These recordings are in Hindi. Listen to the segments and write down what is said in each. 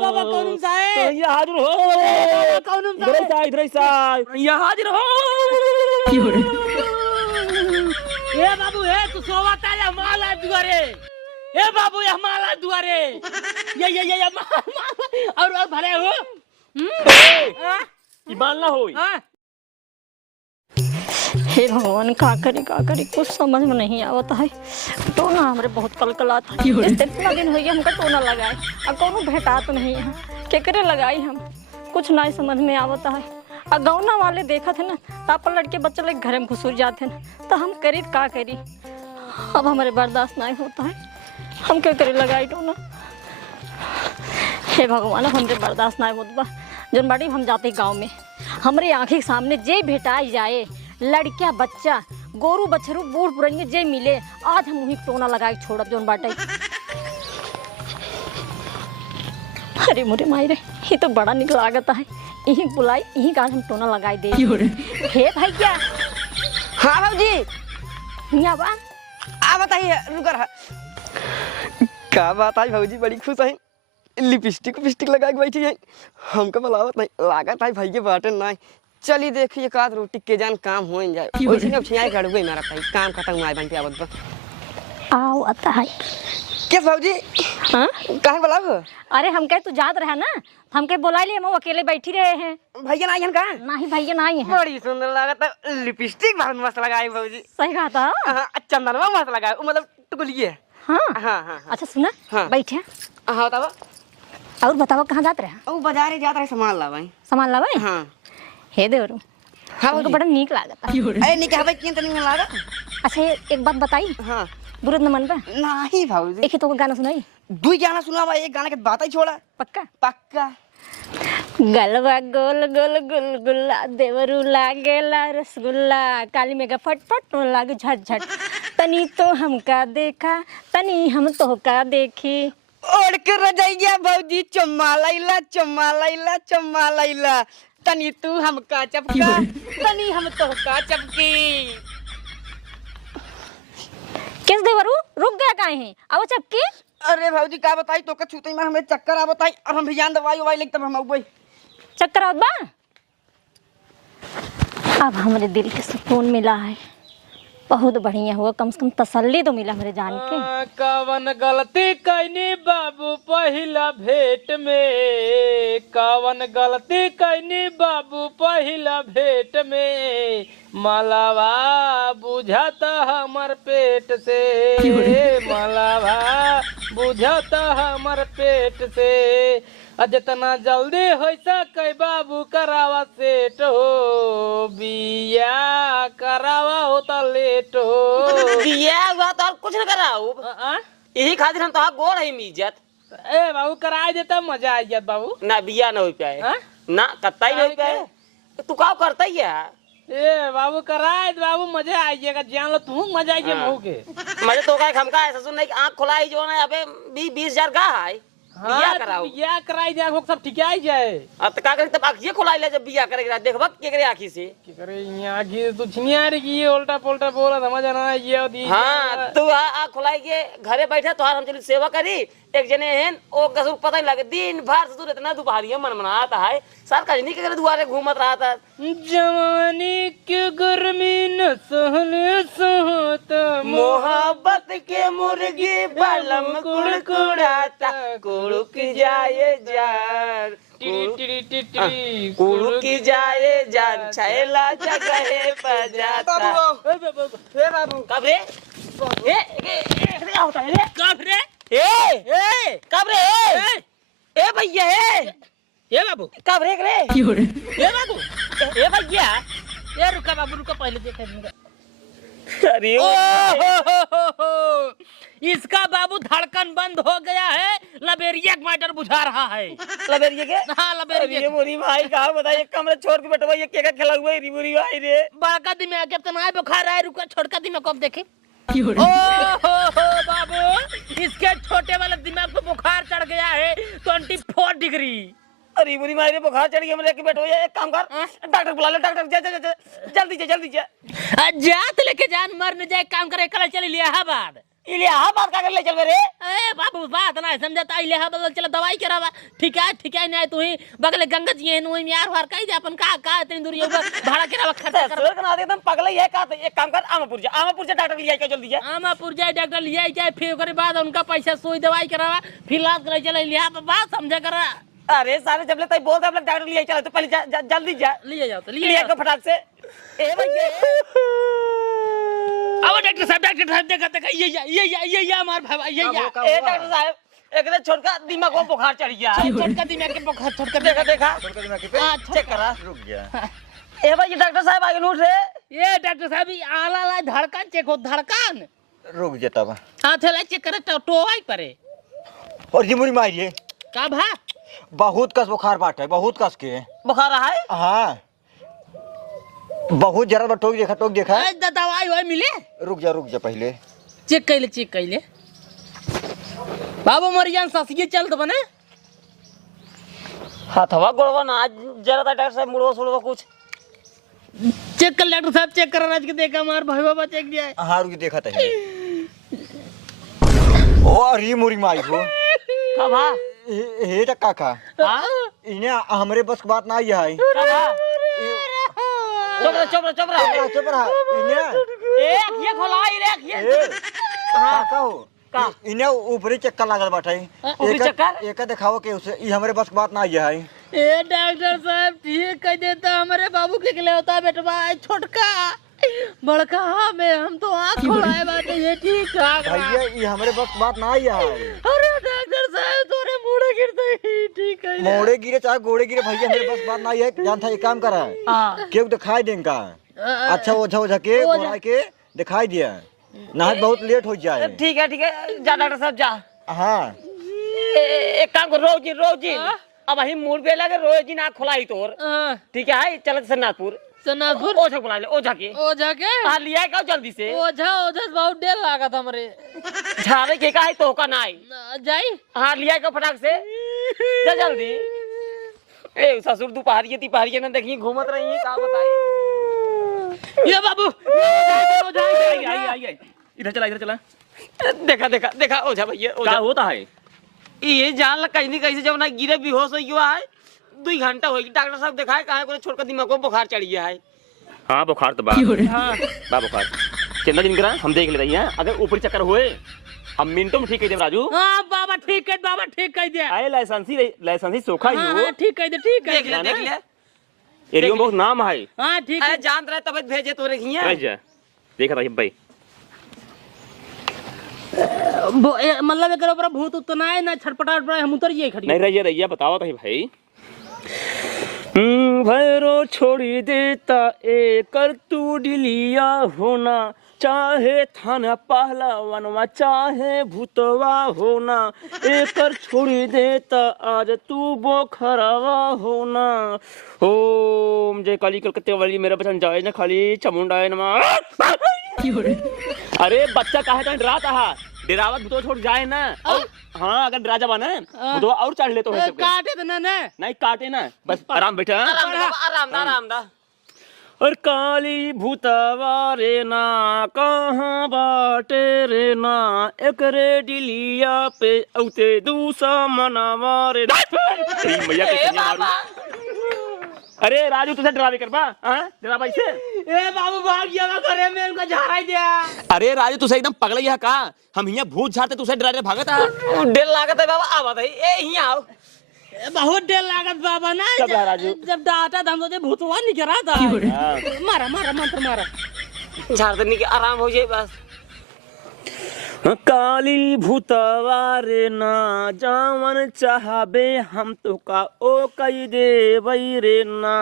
बाबा कौन सा है? तो ये हाजिर हो। कौन सा है? इधर ही ये हाजिर हो। ए बाबू ए तू सोवाता है हमारा दुआरे। ए बाबू ये हमारा दुआरे। ये और भले हो। ईमान ना होई। हे भगवान का करी कुछ समझ में नहीं आवता है। टोना हमरे बहुत कलकलाता है। इतना दिन हो गया हमका टोना लगाए अब कौनो भेटा तो नहीं है केकरे लगाई हम कुछ नहीं समझ में आवता है। और गौना वाले देखा थे ना तापर लड़के बच्चे लोग घर में घुसूर जाते ना तो हम करी का करी। अब हमारे बर्दाश्त नहीं होता है हम क्या करे लगाई टोना। हे भगवान अब हमरे बर्दाश्त नहीं होता जन बाड़ी हम जाते गाँव में हमारे आँखें के सामने जे भेटाई जाए लड़किया बच्चा गोरू बछरू बूढ़ पुरानी जे मिले आज हम वही टोना लगाए छोड़ब जोन बाटे। अरे मोरे मायरे ये तो बड़ा निक लागता है यही बुलाई यही आज हम टोना लगाई दे। हे भाई क्या? हाँ भाजी यहाँ बा आ बताइए रुक रहा क्या बात है भाजी बड़ी खुश है लिपस्टिक लगा के बैठी है हमको मिलावत नहीं लागत है भाई के बाटन नहीं चलिए देखिए एक आध रोटी के जान काम हो जाए वैसे अब छियाई कर गई मेरा भाई काम खत्म हुआ बन के आवत आओ आता है क्या भाजी हाँ काहे बुलाओ? अरे हम कहे तू जात रहा ना हमके बुला लिए हम अकेले बैठी रहे हैं। भैया नहीं है का? नहीं भैया नहीं है। बड़ी सुंदर लागत है लिपस्टिक बहुत मस्त लगाई भाजी। सही कहा था। चंदनवा मस्त लगाए मतलब टुकलिए। हाँ हाँ अच्छा सुना हाँ। बैठे हाँ बताओ और बताओ कहाँ जाते रहे? ओ बाजार जात रहे सामान लावाई। सामान लावे? हाँ हे देवरू हाँ हमको बड़ा नीक लागता। अरे नी क्या भाई किन तनी लागत? अच्छा एक बात बताई हाँ बुरत न मन पे नहीं भाजी एक ही तो गाना सुनाई दो गाना सुना भाई एक गाना के बात ही छोड़ा पक्का पक्का। गलवा गोल गोल गुलगुल्ला देवरू लागेला रसगुल्ला काली मेगा फटफट लाग झट झट तनी तो हमका देखा तनी हम तो का देखी ओढ़ के रजाइया भाजी चम्मा लैला तनी तू हमका चपका तनी हम तो का चपकी। किस देवरू रुक गया काहे है अब चपकी? अरे भाजी का बताई तो का छूते में हमें चक्कर आ बताई और हम भियान दवाई ववाई लेके तब हम आउबई चक्कर आवत बा? अब हमारे दिल के सुकून मिला है बहुत बढ़िया हुआ कम से कम तसल्ली तो मिला मेरे जान के। कवन गलती कैनी बाबू पहिला भेंट में कवन गलती कैनी बाबू पहिला भेंट में मलावा बुझत हमर पेट से मलावा बुझत हमर पेट से जितना जल्दी हो सके बाबू करावा सेट हो बिया करावा होता लेट हो बिया हुआ तो और कुछ न कराऊ यही खातिर हम तो गोड़ है इज्जत। ए बाबू कराए देता मजा आ जात बाबू ना बिया ना हो पाए ना कत्ता नहीं हो पाए तू का करता ही है? ए बाबू कराए बाबू मजा आ जाएगा जान लो तू मजा आ जाए मुंह के मजे तो का खमका ऐसा सुन नहीं आंख खुलाई जो ना अबे 20,000 का है बिया कराओ बिया कराई जाए वो सब ठीक आई जाए अब तो का करे तब आंख ये खुलाई ले जब बिया करेगा देखबा के करे आंखी से की करे यहाँ की तू छिनिया रे की उल्टा पुल्टा बोला समझ ना ये दी हां तू आ खुलाई के घरे बैठा तोहार हम चली सेवा करी एक जने हैं ओ कसु पता नहीं लगे दिन भर से तू इतना दुपहरिया मन मनाता है सर का नहीं के करे दुआरे घूमत रहा था जवानी के गर्मी न सहले सहत मोहब्बत के मुर्गी बलम कुड़कुड़ाता कुड़ुक जाए जान कुड़ुक जाए जान छैला जगह पर जाता। ए बाबू कब रे कब रे कब रे ए भैया ये बाबू कब रे ये बाबू ये भैया ये रुका बाबू रुका पहले देख अरे इसका बाबू धड़कन बंद हो गया है लबेरिया मैटर बुझा रहा है लबेरिया के हाँ लबेरिया ये मोरी भाई कहा बताइए कमरे छोड़ के बैठवा ये केका खेला हुआ है रिबुरी भाई रे बड़का दिमाग के तना बुखार है रुका छोटका दिमाग कब देखे ओ हो बाबू इसके छोटे वाले दिमाग पे बुखार चढ़ गया है 24 डिग्री। अरे बुरी मारे बुखार चढ़ गया मैं लेके बैठो एक काम कर डॉक्टर बुला ले डॉक्टर जल्दी जा जात लेके जान मर न जाए काम करे कल चले लिया इलाहाबाद इलिया बात का कर ले चल रे। ए बाबू बात ना समझता इले हा बदल चल दवाई करावा ठीक है नहीं तू ही बगले गंगा जी है नुई में यार वार कह दे अपन का इतनी दूर ये भाड़ा करावा खर्चा कर सर कना दे एकदम पागल है का एक काम कर आमापुर जा डॉक्टर लिया के जल्दी जा। आमापुर जाए डॉक्टर लिया जाए फिर ओकरे बाद उनका पैसा सुई दवाई करावा फिर इलाज करे चले लिया बात समझा करा। अरे सारे जब ले तई बोल दे हम लोग डॉक्टर लिया चला तो पहले जल्दी जा लिए जाओ तो लिया के फटाक से। ए भैया अब डॉक्टर साहब देखा ये हमार भाई ये ए डॉक्टर साहब एकदम छोटका दिमाग को बुखार चढ़ गया। छोटका दिमाग के बुखार छोटका देखा छोटका दिमाग पे चेक करा। रुक गया। ए भाई डॉक्टर साहब आगे नोट रे। ये डॉक्टर साहब आला धड़कन चेक हो धड़कन रुक जा तब। हां थला चेक करे टोवाई परे और ये मुरी मारिए का भा बहुत कस बुखार बाटे बहुत कस के बुखार है। हाँ बहुत जरा टोक देखा ए दवाई होय मिले रुक जा पहले चेक कैले बाबू मरियान ससिए चल तो बने हाथवा गोड़वा ना जरा डॉक्टर साहब मुड़वा कुछ चेक कर डॉक्टर साहब चेक कर राज के देखा मार भाई बाबा चेक दिया है। हाँ रुक देखा था और ये मुरी मारी हो का भा हे टक्का का हां इन्हें हमरे बस की बात ना आई है का भा चुप रहा इन्हें ए अखियां खोलाई रे अखियां का हो का इन्हें ऊपरी चक्कर लागल बाटे ऊपरी चक्कर? एक दिखाओ के उसे ई हमरे बस की बात ना आई है। ए डॉक्टर साहब ठीक कह देता हमारे बाबू के लिए होता बेटवा छोटका बड़का में हम तो आँख खोलाए बात ये ठीक भैया ये हमरे बस की बात ना आई है। अरे डॉक्टर साहब तोरे मुड़े गिरते ही ठीक है मोड़े गिरे चाहे गोड़े गिरे भैया मेरे बस बात ना आई है। जान था एक काम करा केहू दिखाई देंगा अच्छा ओझा के बोला के दिखाई दिया ना बहुत लेट हो जाए। ठीक है जा डॉक्टर साहब जा। हाँ एक काम कर रोज अब ही मूड पे लगे रोज ना खुलाई तोर ठीक है चल सन्नाथपुर ओझा बुला ले ओझा के हां लिया का जल्दी से ओझा बहुत देर लागत हमरे झाड़े के का है तो का ना जाई हां लिया का फटाक से जा जल्दी। ए ससुर दोपहरिए तिपहरिए ना देखिए घूमत रही है का बताई ये बाबू आई इधर चला देखा ओझा भैया क्या होता है ये जान लग कहीं कैसे जब ना गिरे बेहोश हो गया है 2 घंटा हो गया डॉक्टर साहब दिखाए कहा को छोड़ कर दिमाग को बुखार चढ़ गया है। हाँ बुखार तो बा बुखार कितना दिन करा हम देख लेते हैं अगर ऊपरी चक्कर हुए हम मिनटों में ठीक कह दे राजू। हां बाबा ठीक कह दे आए लाइसेंसी सोखा ही हो ठीक कह दे देख ले एरिया में बहुत नाम है। हां ठीक है जान रहे तब भेजे तो रखिए रह जा देखा था भाई मतलब एकरा ऊपर भूत उतना है ना छटपटाट हम उतरिए खड़ी नहीं रहिए बताओ तो भाई भैरो छोड़ी देता एकर तू डिलिया होना चाहे थाना पहलवानवा चाहे भूतवा होना एकर छोड़ी देता आज तू बोखरवा होना। ओम जय काली कलकत्ते वाली मेरा बचन जाए ना खाली चामुंडाए नमा। अरे बच्चा काहे तो डराता है डरावत भूतो छोड़ जाए ना। हाँ अगर डरा जावा ना भूतवा और चढ़ ले तो है काटे तो ना नहीं काटे ना बस आराम बैठा आराम दा और काली भूतवा रे ना कहाँ बाटे रे ना एक रे डिलिया पे औते दूसरा मनावा रे मैया के मारू। अरे राजू तुझे डरावे कर बा डरावा इसे ए बाबू भाग गया करे में उनका झाड़ा दिया। अरे राजू तुझे एकदम पगला यह का हम यहाँ भूत झाड़ते तुझे डराने भागता डेढ़ लागत है बाबा आवत है ए यहीं आओ बहुत देर लागत बाबा ना कब ला राजू? जब डाटा था हम तो भूतवा निकला था मारा मंत्र मारा झाड़ देने के आराम हो जाए बस। काली भूतवा रे ना जावन चाहबे हम तो का ओ कई दे वही रे ना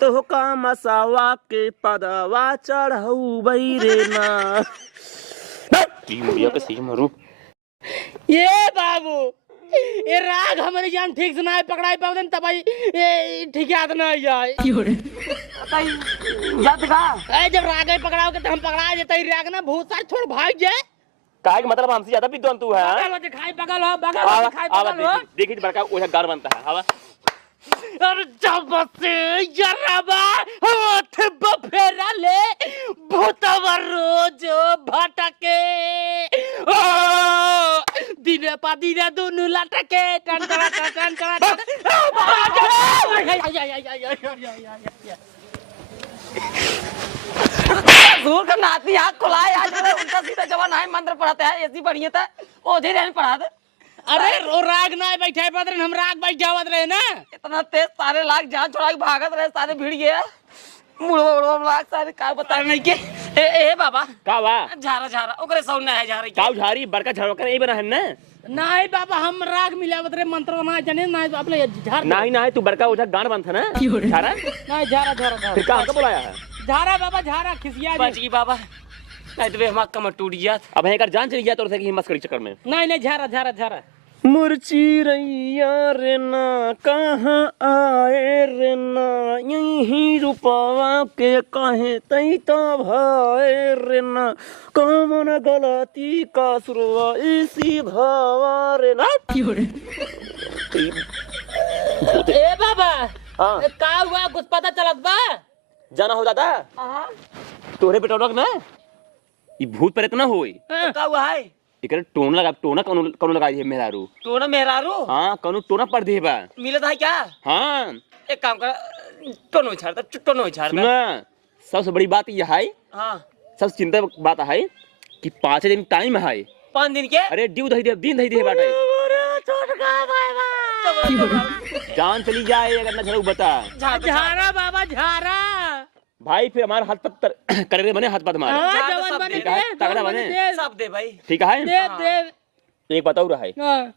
तो का मसावा के पदवा चढ़ऊ वही रे ना। ये बाबू ये राग हमारे जान ठीक से ना पकड़ाई पावन तब ये ठीक याद ना जाए जात का ए जब राग पकड़ाओगे तो हम पकड़ा देते राग ना भूत सा छोड़ भाग जाए काहे मतलब हमसे ज्यादा विद्वान तू है। बगल हो देखिए बड़का ओझा गार बनता है हवा और जब से जराबा हाथ बफेरा ले भूतवा रोज भटके दिने पा दिने दोनों लटके टन टन टन टन दूर का नाती हाथ खुलाए आज उल्टा सीधा जवान है मंत्र पढ़ाते हैं ऐसी बढ़िया था ओझे रहने पढ़ा दे। अरे रो राग ना बैठे पदर हम राग बैठावत रहे ना। इतना तेज सारे लाख जान छोड़ा के भागत रहे सारे भीड़ गए मुड़वा उड़वा लाख सारे का बता नहीं के ए बाबा का बा झारा झारा ओकरे साउंड ना है झारा के काव झारी बड़का झड़कर नहीं बना है ना नहीं बाबा हम राग मिलावत रहे मंत्र ना जाने ना अपने झार नहीं ना तू बड़का उधर गान बन था ना झारा नहीं झारा झारा झारा फिर कहाँ का बुलाया है झारा बाबा झारा खिसिया बच गई बाबा नहीं तो वे हमारा कमर टूट गया अब है कर जान चली गया तो कि हिम्मत करी चक्कर में नहीं झारा झारा झारा मुर्ची रैया रे ना कहाँ आए रे ना यही रुपवा के कहे तई तो भाए रे ना कमन गलती का सुरवा इसी भावा रे ना ए बाबा हाँ का हुआ कुछ पता चलत बा जाना हो जाता तोरे बेटा ना ये भूत प्रेत ना होई का हुआ है इकर टोन लगा टोना कौन लगाई है मेहरारू टोना मेहरारू हाँ कौन टोना पड़ दे बा मिलत है क्या हाँ एक काम कर टोनो छाड़ता टोनो छाड़ता सुना सबसे बड़ी बात यह है हाँ सबसे चिंता बात है कि 5 दिन टाइम है 5 दिन के अरे ड्यू दही दे दिन दही दे बाटे जान चली जाए अगर ना झड़ू बता झारा बाबा झारा भाई फिर हमारे हाथ पत्थर करे बने हाथ पत्थर मारे हाँ, जवान बने ठीक है, दे, तगड़ा जवान बने। दे। सब दे भाई ठीक है दे दे एक बताऊ रहा है हाँ,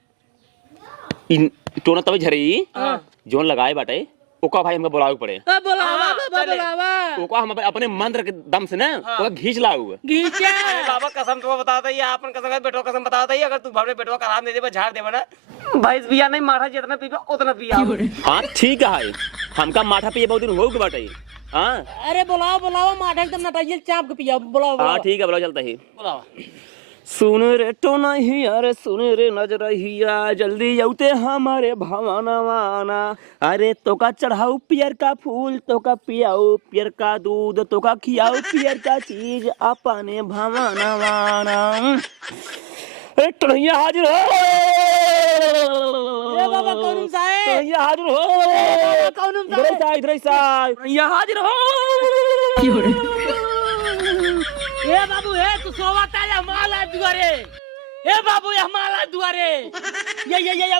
इन टोना तभी झरी हाँ। जोन लगाए बाटे ओका भाई हमको बुलावे पड़े बुलावा बाबा चले। बुलावा ओका हम अपने मंत्र के दम से ना ओका घींच लाऊ घीचा अरे बाबा कसम तो बताता ही आपन कसम का बेटो कसम बताता ही अगर तू भावरे बेटो का आराम दे दे झाड़ देबा ना भाई बिया नहीं मारा जितना पीबा उतना पिया हाँ ठीक है हमका माठा पिए बहुत दिन हो गए बाटे हाँ अरे बुलाओ बुलाओ माठा एकदम नटाइल चाप के पिया बुलाओ हाँ बुलाओ ठीक है बुलाओ चलता ही बुलावा सुन रे टोना ही अरे सुन रे नजरहिया जल्दी औते हमारे भवनवाना अरे तो का चढ़ाऊ पियर का फूल तो का पियाऊ पियर का दूध तो का खियाऊ पियर का चीज अपने भवनवाना अरे टोनैया हाजिर हो ए बाबा कौन सा है टोनैया हाजिर हो कौन सा इधर है इधर टोनैया हाजिर हो ए बाबू ए तू सोवाता है हमारा दुआरे ए बाबू ये हमारा दुआरे ये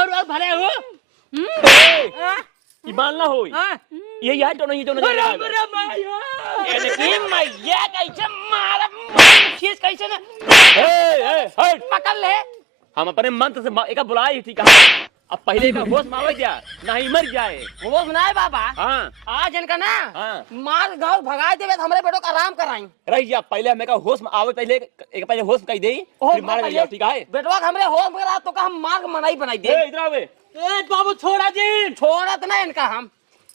और भले हो ईमान ना होई हां ये यार टोनैया अरे माया ये मैया कैसे मारा खींच कैसे ना हट पकड़ ले हम अपने मंत्र से एक बुलाए ठीक है अब पहले का होश मावे दिया नहीं मर जाए वो सुनाए बाबा हाँ आज इनका ना हाँ मार गाँव भगा देवे तो हमारे बेटो का आराम कराई रह जा पहले हमें का होश में आवे पहले एक पहले होश में कही दे फिर मार गया ठीक है बेटवा का हमरे होश करा तो का हम मार मनाई बनाई दे इधर आवे ए बाबू छोड़ा जी छोड़त ना इनका हम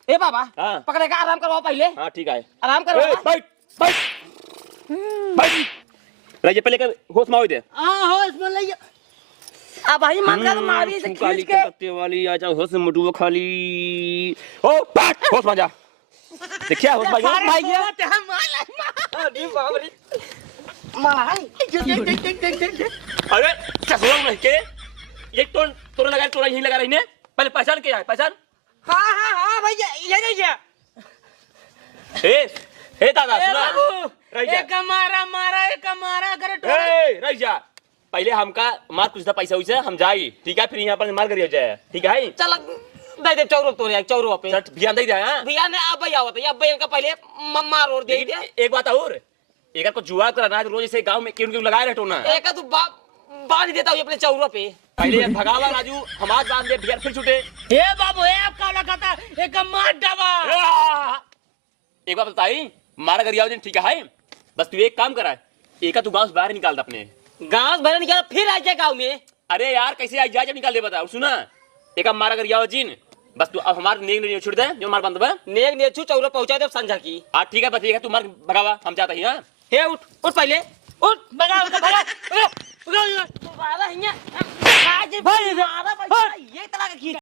ए बाबा हाँ। पकड़े का आराम करवाओ पहले हाँ ठीक है आराम करवाओ बैठ बैठ बैठ रह जा पहले का होश में आवे दे हां हो इसमें ले अब भाई मन का तो मारी से खींच के पत्ते वाली आ जा होश में मुटुओ खाली ओ बैठ होश में जा देखिए होश में जा भैया हमारा अरे बाप रे माई अरे क्या सुना नहीं के ये तोड़ लगा तोड़ा यहीं लगा रही ने पहले पहचान के पहचान हाँ हाँ हाँ भैया ये नहीं ए दादा सुना रह जा एक मारा करे तो रह जा पहले हमका मार कुछ था पैसा वैसा हम जाई ठीक है फिर यहाँ पर मार करियो जाए ठीक है चल दे दे चौरो तो रे चौरो पे चट ध्यान दे दे हां भैया ने अब भैया होता है अब इनका पहले मार और दे दे एक बात और एक को जुआ कराना है रोज ऐसे गांव में क्यों लगाए रहटो ना एक तू बांध देता हूँ अपने चौरो पे पहले भगावा राजू हमार बांध दे फिर छूटे ए बाबू ए अब का लगाता एक मार डावा एक बात बताई मारा करियो दिन ठीक है बस तू एक काम करा एक तू गांव से बाहर निकाल दे अपने गाँव भरे निकाल फिर आ जाए गाँव में अरे यार कैसे आज जाए निकाल दे बता सुना एक मारा करियो जिन बस तू अब हमारे नेग नहीं छोड़ दे जो मार बंद बा नेक नेचू चौरो पहुंचा दे संझा की हां ठीक है बस ठीक है तू मार भगावा हम जाते हैं हां हे उठ पहले उठ भगा भगा मारा हिया आज भाई मारा भाई ये तरह का